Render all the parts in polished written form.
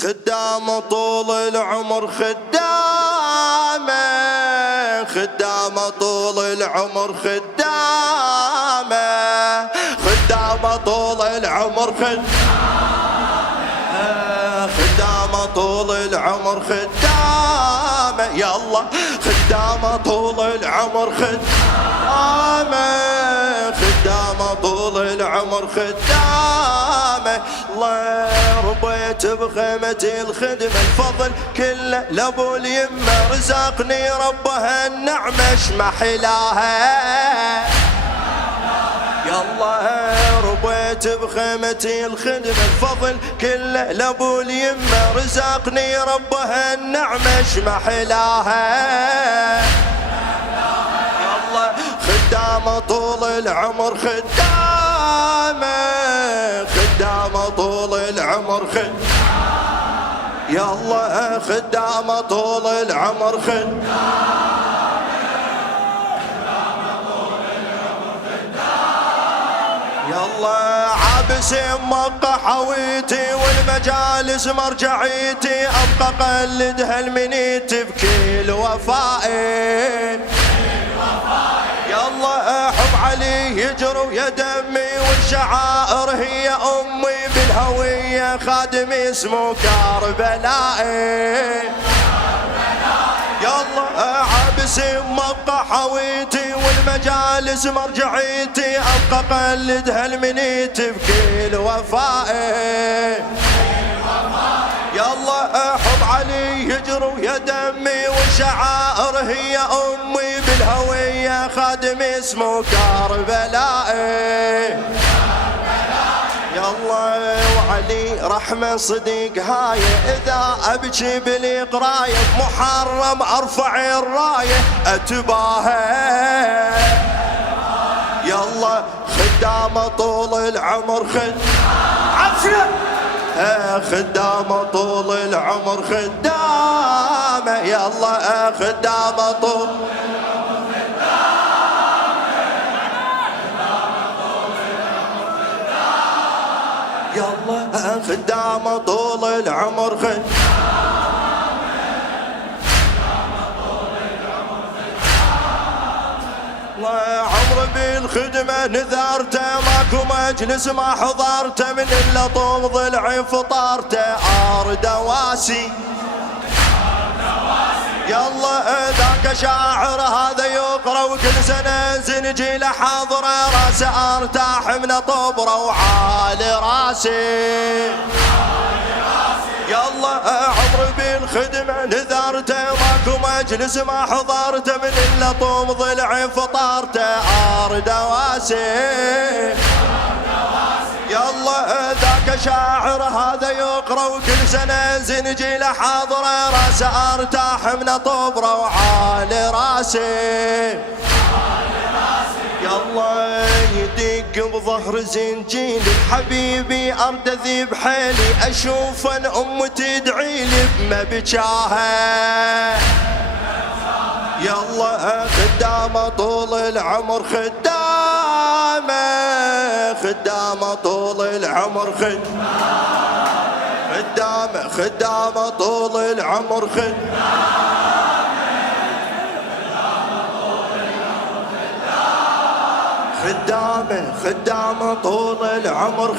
خدامه طول العمر خدامه، خدامه طول العمر خدامه، خدامه طول العمر خدامه طول العمر خدامه، يلا خدامه طول العمر خدامه، خدامه طول العمر خدامه. الله ربيت بخيمة الخدمة الفضل كله لابو اليمة، رزقني ربها النعمة شما حلاها. يلا ربيت بخيمة الخدمة الفضل كله لابو اليمة، رزقني ربها النعمة شما حلاها. يلا خدامة طول العمر خدامة، خدامة طول العمر يلا خدامة طول العمر يلا عابس مقة حويتي والمجالس مرجعيتي، ابقى قلد هالمنيت بكل وفائي. يلا حب علي يجروا يا دمي والشعائر هي امي، بالهوية خادم اسمه كربلائي. يلا عابس مقة حويتي والمجالس مرجعيتي، ابقى قلد هالمنيت بكل وفائي. يلا حب علي يجروا يا دمي والشعائر هي امي، بالهوية خادم اسمه كربلائي. يلا وعلي رحمة صديق هاي، إذا أبكي بالقراية بمحرم أرفع الراية أتباهى. يلا خدامة طول العمر عافية، خدامة طول العمر خدامة، يلا خدامة طول يلا خدامة طول العمر الله عمري بالخدمة نذرته، ماكو مجلس ما حضرته، من إلا طوب ضلعي فطرته أرد واسي. يلا ذاك شاعر هذا يقرا وكل سنة زنجي لحضره، راسه ارتاح من طبره وعالي راسي. يلا عمري بالخدمة نذرته، ماكو مجلس ما حضرته، من إلا طوب ضلعي فطرته أرد واسي. يلا ذاك شاعر هذا يقرا وكل سنة زنجي لحاضره، راسه ارتاح من طبره وعالي راسي. يلا يدق بظهر زنجيل حبيبي ارد اذيب حيلي، اشوف ان ام تدعيلي بما بجاها. يلا خدامة طول العمر خدامة، خدامة طول العمر خدامة، خدامة طول العمر خدامة، خدامة طول العمر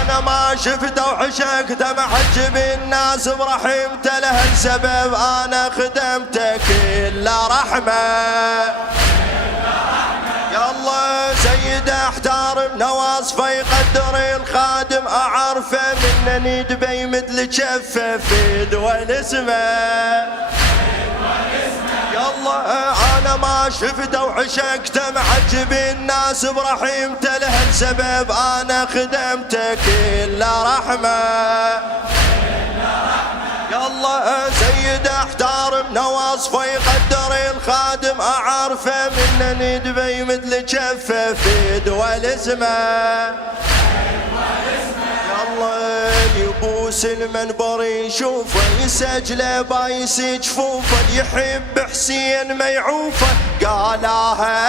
أنا ما شفته وعشقته معجب الناس برحمته، له السبب أنا خدمته كله رحمة. يلا سيد احترم نواصفه يقدر الخادم، أعرفه منني دبي مثل شفه في دول اسمه. يلا أنا ما شفته وعشقته معجب الناس برحمته، له السبب أنا خدمته كله رحمة. يلا سيد احترم نواصفه يقدر الخادم، أعرفه منني دبي مثل شفه في دول اسمه. يلا يبوس المنبر يشوفه يسجله بايس جفوفه، يحب حسين ما يعوفه قالها.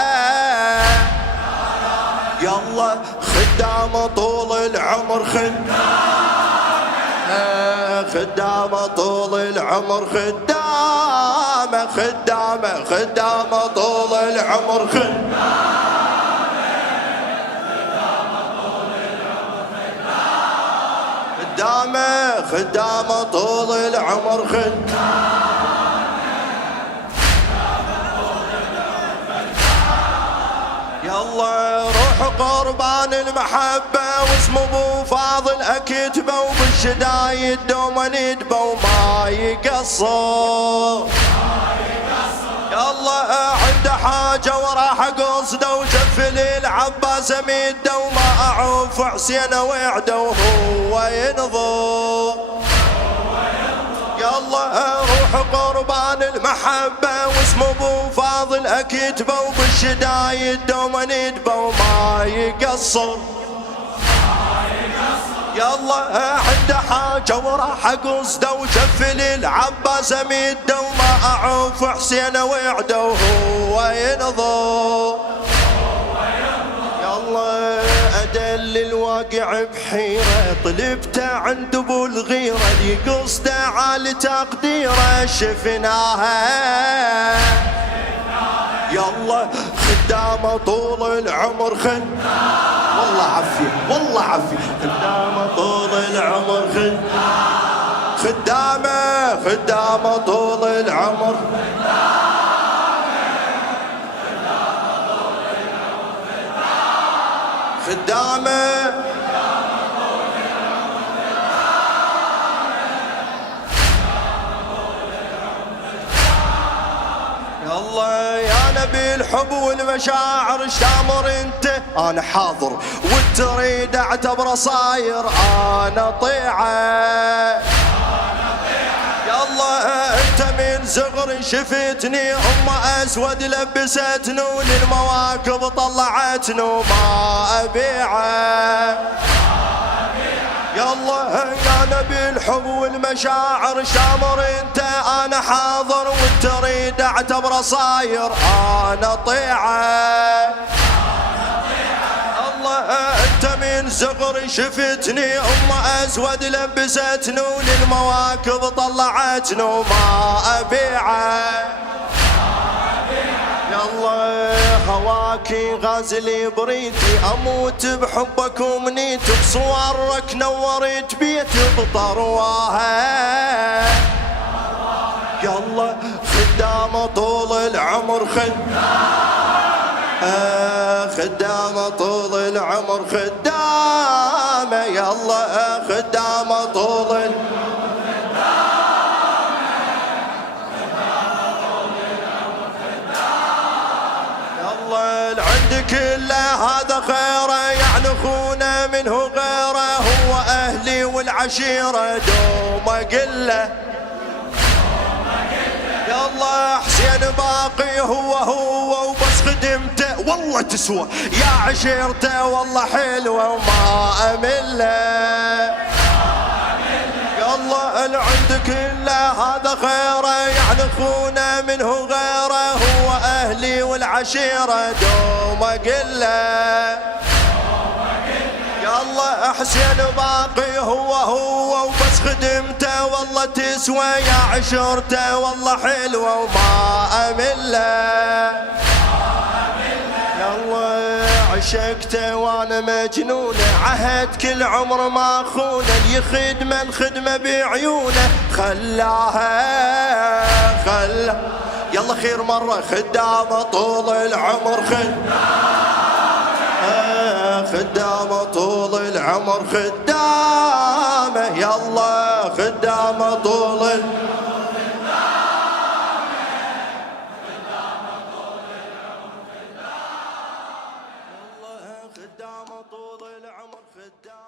يلا خدامه طول العمر خدامه طول العمر خدامه طول العمر خدامه طول العمر يلا روح قربان المحبة واسمه ابو فاضل اكتبه وبالشدايد دوما ندبه وما يقصر يلا عنده حاجة وراح قصده وجفل العباس ميده وما اعوف حسين وعده وهو ينظر يلا روح قربان المحبة واسمه ابو فاضل اكتبه وبالشدايد دوما ندبه وما يقصر يلا عنده حاجة وراح قصده وجفل العباس ميده وما اعوف حسين وعده وهو ينظر يلا أدل الواقع بحيرة طلبته عند ابو الغيرة لي قصده على تقديره شفناها يلا خدامه طول العمر والله عافية والله عافية خدامه طول العمر خدامه طول العمر خدامه يلا يا نبي الحب والمشاعر ايش تامر انت انا حاضر وتريد اعتبره صاير انا طيعه يلا انت من صغري شفتني ام اسود لبستني وللمواكب طلعتني وما ابيعه يلا يا نبي الحب والمشاعر شامر انت انا حاضر وتريد اعتبره صاير انا طيعه انت من صغري شفتني ام اسود لبستني وللمواكب طلعتني وما ابيعه يلا هواكي غازلي بريتي اموت بحبك ومنيت بصورك نورت بيتي بطرواها يلا خدامه طول العمر خدامه طول العمر خدامه يلا خدامه طول يلا العند كله هذا خيره يعني اخونا منه غيره هو اهلي والعشيره دوم قله يلا حسين باقي هو وبس خدمته والله تسوى يا عشيرته والله حلوه وما امله يلا العند كله هذا خيره يعني اخونا منه غيره هو اهلي والعشيره دوم قله يلا حسين باقي هو وبس خدمته والله تسوى يا عشرته والله حلوه وما امله يلا عشقته وانا مجنونه عهد كل عمر ما خونه لي خدمه الخدمه بعيونه خلاها يلا خير مره خدامه طول العمر خدامه طول العمر خدامه يلا خدامه طول خدامه طول العمر خدامه